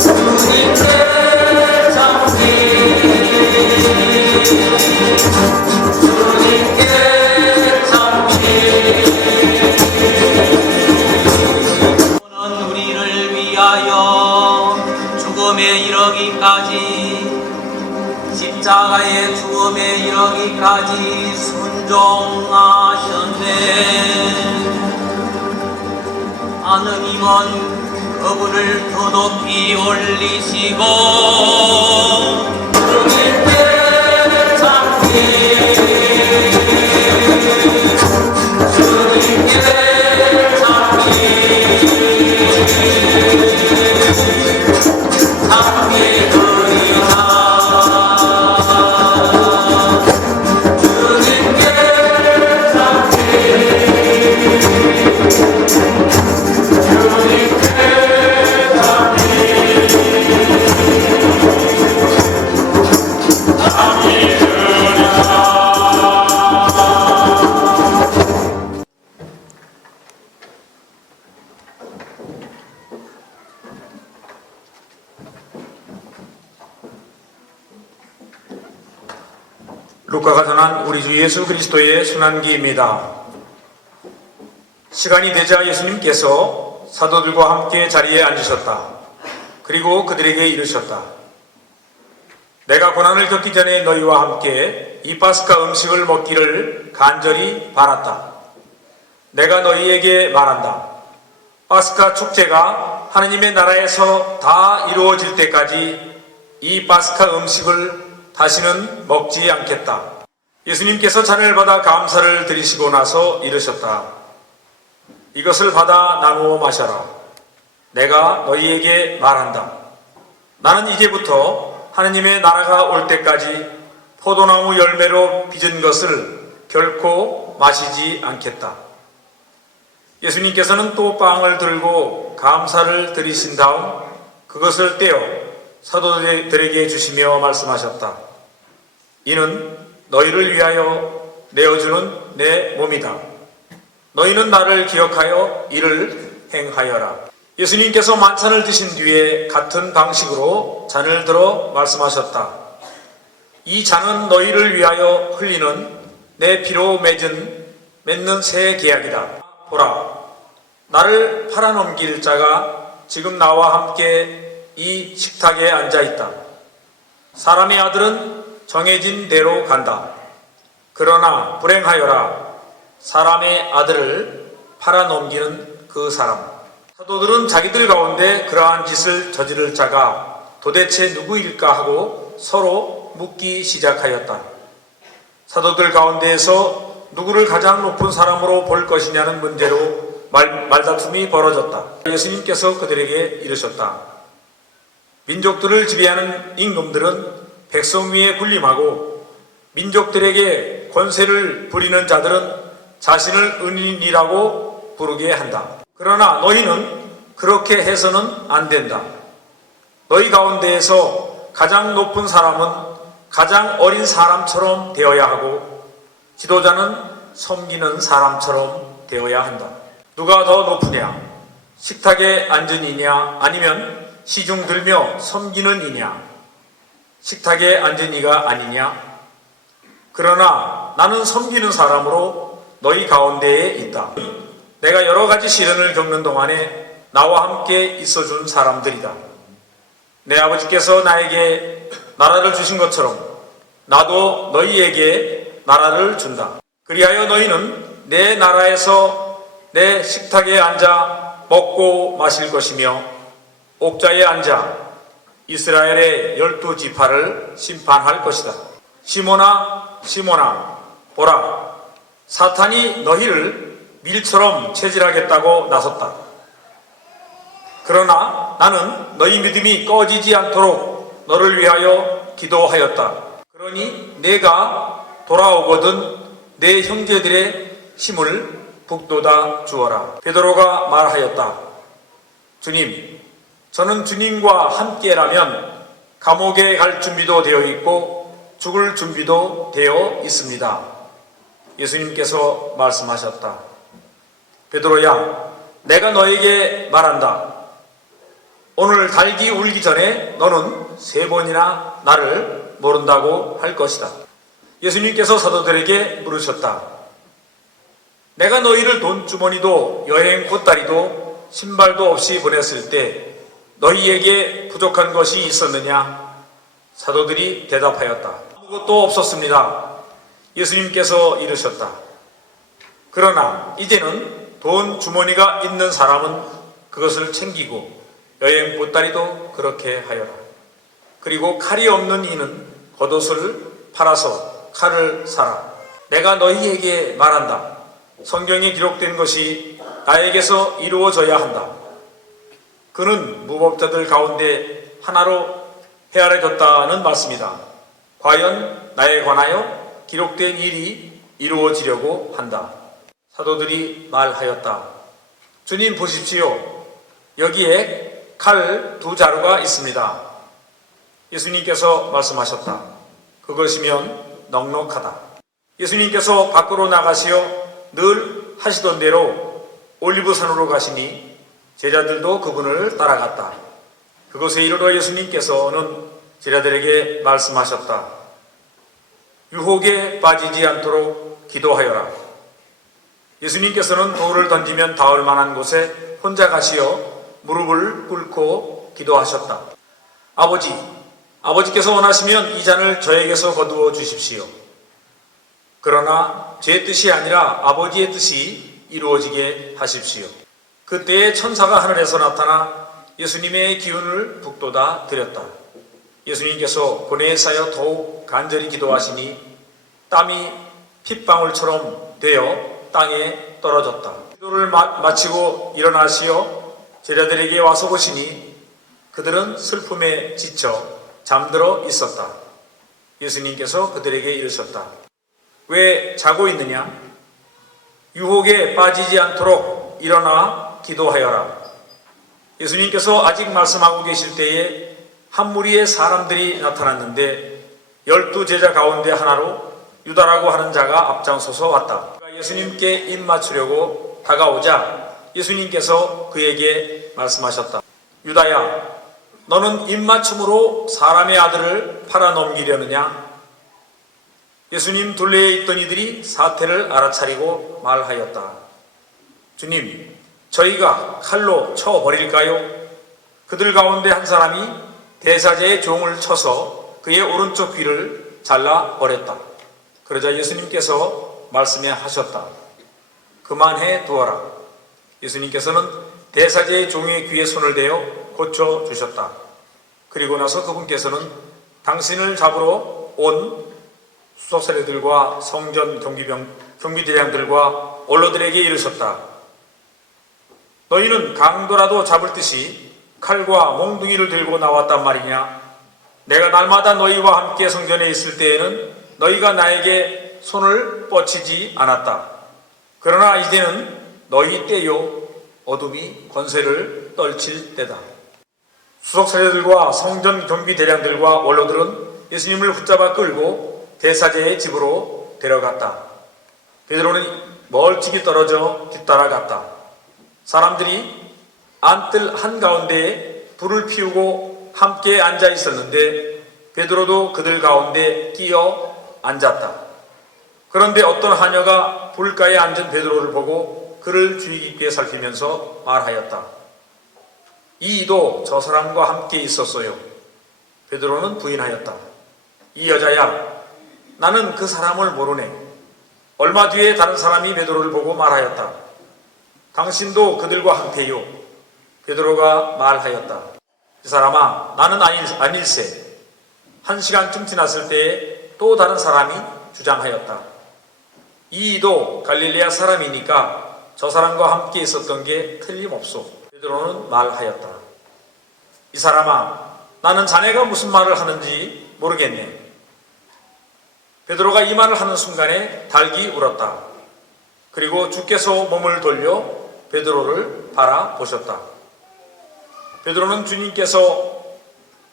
주님께 참기 주님께 참기 오는 우리를 위하여 죽음에 이르기까지 십자가의 죽음에 이르기까지 순종하셨네. 하느님은 그분을 더 높이 올리시고 주님께 참기 주님께 참기 참기들이나 주님께 참기 루카가 전한 우리 주 예수 그리스도의 순환기입니다. 시간이 되자 예수님께서 사도들과 함께 자리에 앉으셨다. 그리고 그들에게 이르셨다. 내가 고난을 겪기 전에 너희와 함께 이 파스카 음식을 먹기를 간절히 바랐다. 내가 너희에게 말한다. 파스카 축제가 하느님의 나라에서 다 이루어질 때까지 이 파스카 음식을 다시는 먹지 않겠다. 예수님께서 잔을 받아 감사를 드리시고 나서 이르셨다. 이것을 받아 나누어 마셔라. 내가 너희에게 말한다. 나는 이제부터 하느님의 나라가 올 때까지 포도나무 열매로 빚은 것을 결코 마시지 않겠다. 예수님께서는 또 빵을 들고 감사를 드리신 다음 그것을 떼어 사도들에게 주시며 말씀하셨다. 이는 너희를 위하여 내어주는 내 몸이다. 너희는 나를 기억하여 이를 행하여라. 예수님께서 만찬을 드신 뒤에 같은 방식으로 잔을 들어 말씀하셨다. 이 잔은 너희를 위하여 흘리는 내 피로 맺는 새 계약이다. 보라, 나를 팔아넘길 자가 지금 나와 함께 이 식탁에 앉아있다. 사람의 아들은 정해진 대로 간다. 그러나 불행하여라. 사람의 아들을 팔아넘기는 그 사람. 사도들은 자기들 가운데 그러한 짓을 저지를 자가 도대체 누구일까 하고 서로 묻기 시작하였다. 사도들 가운데에서 누구를 가장 높은 사람으로 볼 것이냐는 문제로 말다툼이 벌어졌다. 예수님께서 그들에게 이르셨다. 민족들을 지배하는 임금들은 백성 위에 군림하고 민족들에게 권세를 부리는 자들은 자신을 은인이라고 부르게 한다. 그러나 너희는 그렇게 해서는 안 된다. 너희 가운데에서 가장 높은 사람은 가장 어린 사람처럼 되어야 하고 지도자는 섬기는 사람처럼 되어야 한다. 누가 더 높으냐? 식탁에 앉은 이냐 아니면 시중 들며 섬기는 이냐? 식탁에 앉은 이가 아니냐? 그러나 나는 섬기는 사람으로 너희 가운데에 있다. 내가 여러 가지 시련을 겪는 동안에 나와 함께 있어준 사람들이다. 내 아버지께서 나에게 나라를 주신 것처럼 나도 너희에게 나라를 준다. 그리하여 너희는 내 나라에서 내 식탁에 앉아 먹고 마실 것이며 옥좌에 앉아 이스라엘의 12지파를 심판할 것이다. 시몬아, 시몬아, 보라, 사탄이 너희를 밀처럼 체질하겠다고 나섰다. 그러나 나는 너희 믿음이 꺼지지 않도록 너를 위하여 기도하였다. 그러니 내가 돌아오거든 내 형제들의 힘을 북돋아 주어라. 베드로가 말하였다. 주님, 저는 주님과 함께라면 감옥에 갈 준비도 되어 있고 죽을 준비도 되어 있습니다. 예수님께서 말씀하셨다. 베드로야, 내가 너에게 말한다. 오늘 달기 울기 전에 너는 3번이나 나를 모른다고 할 것이다. 예수님께서 사도들에게 물으셨다. 내가 너희를 돈주머니도 여행 보따리도 신발도 없이 보냈을 때 너희에게 부족한 것이 있었느냐? 사도들이 대답하였다. 아무것도 없었습니다. 예수님께서 이르셨다. 그러나 이제는 돈 주머니가 있는 사람은 그것을 챙기고 여행 보따리도 그렇게 하여라. 그리고 칼이 없는 이는 겉옷을 팔아서 칼을 사라. 내가 너희에게 말한다. 성경에 기록된 것이 나에게서 이루어져야 한다. 그는 무법자들 가운데 하나로 헤아려졌다는 말씀이다. 과연 나에 관하여 기록된 일이 이루어지려고 한다. 사도들이 말하였다. 주님 보십시오. 여기에 칼 2자루가 있습니다. 예수님께서 말씀하셨다. 그것이면 넉넉하다. 예수님께서 밖으로 나가시어 늘 하시던 대로 올리브산으로 가시니 제자들도 그분을 따라갔다. 그곳에 이르러 예수님께서는 제자들에게 말씀하셨다. 유혹에 빠지지 않도록 기도하여라. 예수님께서는 돌을 던지면 닿을 만한 곳에 혼자 가시어 무릎을 꿇고 기도하셨다. 아버지께서 원하시면 이 잔을 저에게서 거두어 주십시오. 그러나 제 뜻이 아니라 아버지의 뜻이 이루어지게 하십시오. 그때에 천사가 하늘에서 나타나 예수님의 기운을 북돋아 드렸다. 예수님께서 고뇌에 쌓여 더욱 간절히 기도하시니 땀이 핏방울처럼 되어 땅에 떨어졌다. 기도를 마치고 일어나시어 제자들에게 와서 보시니 그들은 슬픔에 지쳐 잠들어 있었다. 예수님께서 그들에게 이르셨다. 왜 자고 있느냐? 유혹에 빠지지 않도록 일어나 기도하여라. 예수님께서 아직 말씀하고 계실 때에 한 무리의 사람들이 나타났는데 12제자 가운데 하나로 유다라고 하는 자가 앞장서서 왔다. 예수님께 입 맞추려고 다가오자 예수님께서 그에게 말씀하셨다. 유다야, 너는 입맞춤으로 사람의 아들을 팔아넘기려느냐? 예수님 둘레에 있던 이들이 사태를 알아차리고 말하였다. 주님, 저희가 칼로 쳐버릴까요? 그들 가운데 한 사람이 대사제의 종을 쳐서 그의 오른쪽 귀를 잘라버렸다. 그러자 예수님께서 말씀하셨다. 그만해 두어라. 예수님께서는 대사제의 종의 귀에 손을 대어 고쳐주셨다. 그리고 나서 그분께서는 당신을 잡으러 온 수석세례들과 성전 경비대장들과 원로들에게 이르셨다. 너희는 강도라도 잡을 듯이 칼과 몽둥이를 들고 나왔단 말이냐? 내가 날마다 너희와 함께 성전에 있을 때에는 너희가 나에게 손을 뻗치지 않았다. 그러나 이제는 너희 때요 어둠이 권세를 떨칠 때다. 수석사제들과 성전 경비대장들과 원로들은 예수님을 붙잡아 끌고 대사제의 집으로 데려갔다. 베드로는 멀찍이 떨어져 뒤따라갔다. 사람들이 안뜰 한가운데에 불을 피우고 함께 앉아 있었는데 베드로도 그들 가운데 끼어 앉았다. 그런데 어떤 하녀가 불가에 앉은 베드로를 보고 그를 주의 깊게 살피면서 말하였다. 이 이도 저 사람과 함께 있었어요. 베드로는 부인하였다. 이 여자야, 나는 그 사람을 모르네. 얼마 뒤에 다른 사람이 베드로를 보고 말하였다. 당신도 그들과 함께요. 베드로가 말하였다. 이 사람아, 나는 아닐세. 1시간쯤 지났을 때에 또 다른 사람이 주장하였다. 이도 갈릴레아 사람이니까 저 사람과 함께 있었던 게 틀림없소. 베드로는 말하였다. 이 사람아, 나는 자네가 무슨 말을 하는지 모르겠네. 베드로가 이 말을 하는 순간에 닭이 울었다. 그리고 주께서 몸을 돌려 베드로를 바라보셨다. 베드로는 주님께서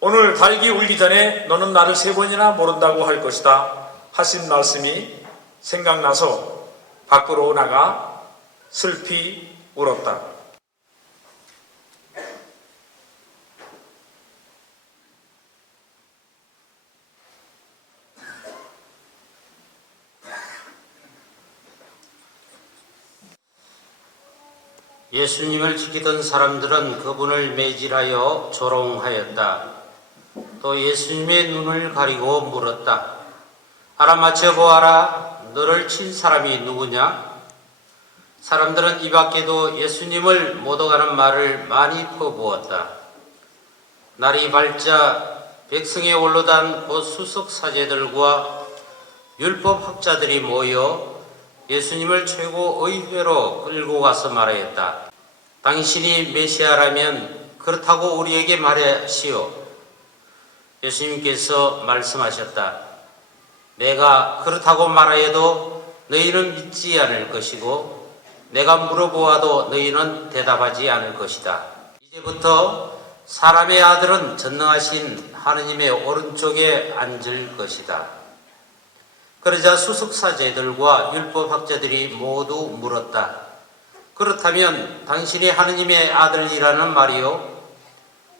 오늘 닭이 울기 전에 너는 나를 3번이나 모른다고 할 것이다 하신 말씀이 생각나서 밖으로 나가 슬피 울었다. 예수님을 지키던 사람들은 그분을 매질하여 조롱하였다. 또 예수님의 눈을 가리고 물었다. 알아맞혀 보아라. 너를 친 사람이 누구냐? 사람들은 이 밖에도 예수님을 모독하는 말을 많이 퍼부었다. 날이 밝자 백성의 원로단 곧 수석 사제들과 율법 학자들이 모여 예수님을 최고 의회로 끌고 가서 말하였다. 당신이 메시아라면 그렇다고 우리에게 말하시오. 예수님께서 말씀하셨다. 내가 그렇다고 말하여도 너희는 믿지 않을 것이고 내가 물어보아도 너희는 대답하지 않을 것이다. 이제부터 사람의 아들은 전능하신 하느님의 오른쪽에 앉을 것이다. 그러자 수석사제들과 율법학자들이 모두 물었다. 그렇다면 당신이 하느님의 아들이라는 말이요?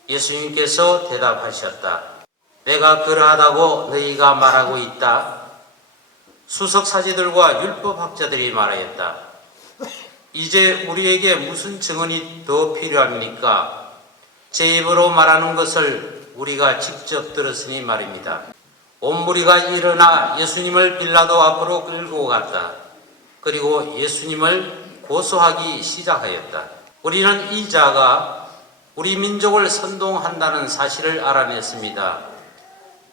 예수님께서 대답하셨다. 내가 그러하다고 너희가 말하고 있다. 수석사제들과 율법학자들이 말하였다. 이제 우리에게 무슨 증언이 더 필요합니까? 제 입으로 말하는 것을 우리가 직접 들었으니 말입니다. 온 무리가 일어나 예수님을 빌라도 앞으로 끌고 갔다. 그리고 예수님을 고소하기 시작하였다. 우리는 이 자가 우리 민족을 선동한다는 사실을 알아냈습니다.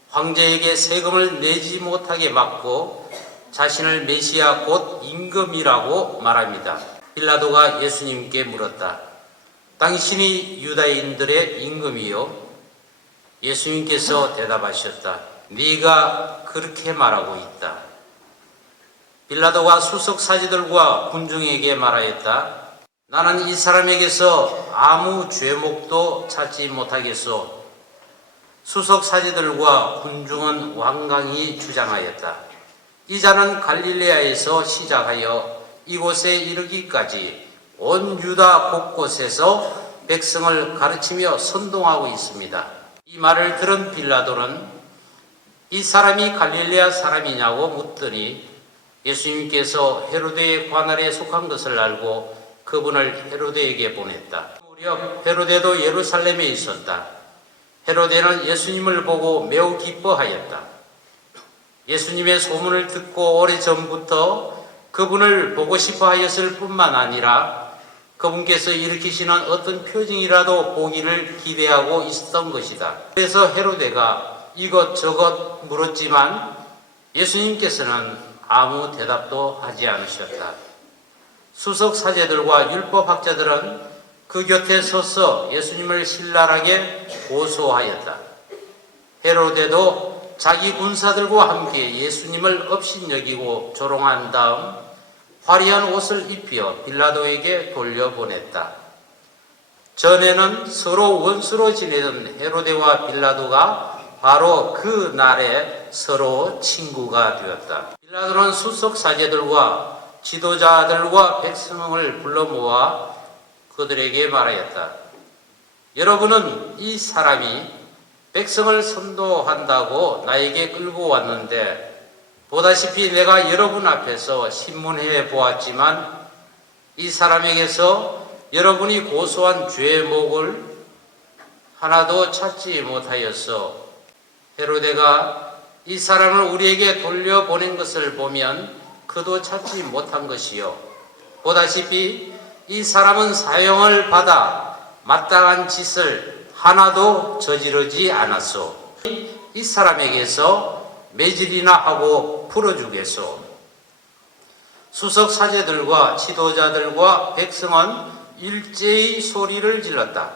황제에게 세금을 내지 못하게 막고 자신을 메시아 곧 임금이라고 말합니다. 빌라도가 예수님께 물었다. 당신이 유다인들의 임금이요? 예수님께서 대답하셨다. 네가 그렇게 말하고 있다. 빌라도가 수석 사제들과 군중에게 말하였다. 나는 이 사람에게서 아무 죄목도 찾지 못하겠소. 수석 사제들과 군중은 완강히 주장하였다. 이 자는 갈릴레아에서 시작하여 이곳에 이르기까지 온 유다 곳곳에서 백성을 가르치며 선동하고 있습니다. 이 말을 들은 빌라도는 이 사람이 갈릴레아 사람이냐고 묻더니 예수님께서 헤로데의 관할에 속한 것을 알고 그분을 헤로데에게 보냈다. 무렵 헤로데도 예루살렘에 있었다. 헤로데는 예수님을 보고 매우 기뻐하였다. 예수님의 소문을 듣고 오래전부터 그분을 보고 싶어 하였을 뿐만 아니라 그분께서 일으키시는 어떤 표징이라도 보기를 기대하고 있었던 것이다. 그래서 헤로데가 이것저것 물었지만 예수님께서는 아무 대답도 하지 않으셨다. 수석 사제들과 율법학자들은 그 곁에 서서 예수님을 신랄하게 고소하였다. 헤로데도 자기 군사들과 함께 예수님을 업신여기고 조롱한 다음 화려한 옷을 입혀 빌라도에게 돌려보냈다. 전에는 서로 원수로 지내던 헤로데와 빌라도가 바로 그 날에 서로 친구가 되었다. 빌라도는 수석 사제들과 지도자들과 백성을 불러 모아 그들에게 말하였다. 여러분은 이 사람이 백성을 선동한다고 나에게 끌고 왔는데 보다시피 내가 여러분 앞에서 신문해 보았지만 이 사람에게서 여러분이 고소한 죄목을 하나도 찾지 못하였어. 헤로데가 이 사람을 우리에게 돌려보낸 것을 보면 그도 찾지 못한 것이요. 보다시피 이 사람은 사형을 받아 마땅한 짓을 하나도 저지르지 않았소. 이 사람에게서 매질이나 하고 풀어주겠소. 수석 사제들과 지도자들과 백성은 일제히 소리를 질렀다.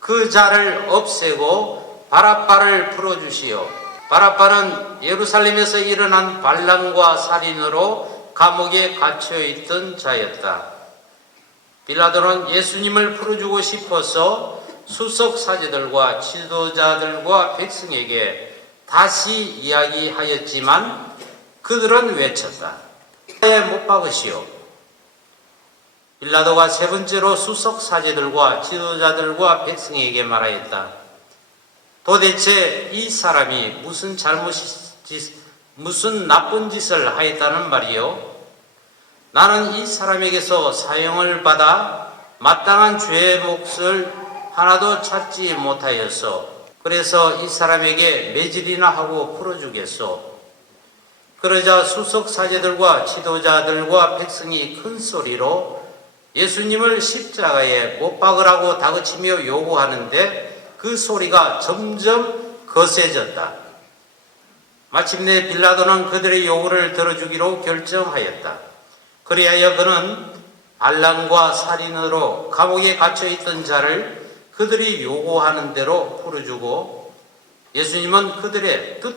그 자를 없애고 바라바를 풀어주시오. 바라바는 예루살렘에서 일어난 반란과 살인으로 감옥에 갇혀있던 자였다. 빌라도는 예수님을 풀어주고 싶어서 수석 사제들과 지도자들과 백성에게 다시 이야기하였지만 그들은 외쳤다. 못 박으시오. 빌라도가 세 번째로 수석 사제들과 지도자들과 백성에게 말하였다. 도대체 이 사람이 무슨 나쁜 짓을 하였다는 말이요? 나는 이 사람에게서 사형을 받아 마땅한 죄의 몫을 하나도 찾지 못하였소. 그래서 이 사람에게 매질이나 하고 풀어주겠소. 그러자 수석 사제들과 지도자들과 백성이 큰 소리로 예수님을 십자가에 못 박으라고 다그치며 요구하는데 그 소리가 점점 거세졌다. 마침내 빌라도는 그들의 요구를 들어주기로 결정하였다. 그리하여 그는 반란과 살인으로 감옥에 갇혀있던 자를 그들이 요구하는 대로 풀어주고 예수님은 그들의 뜻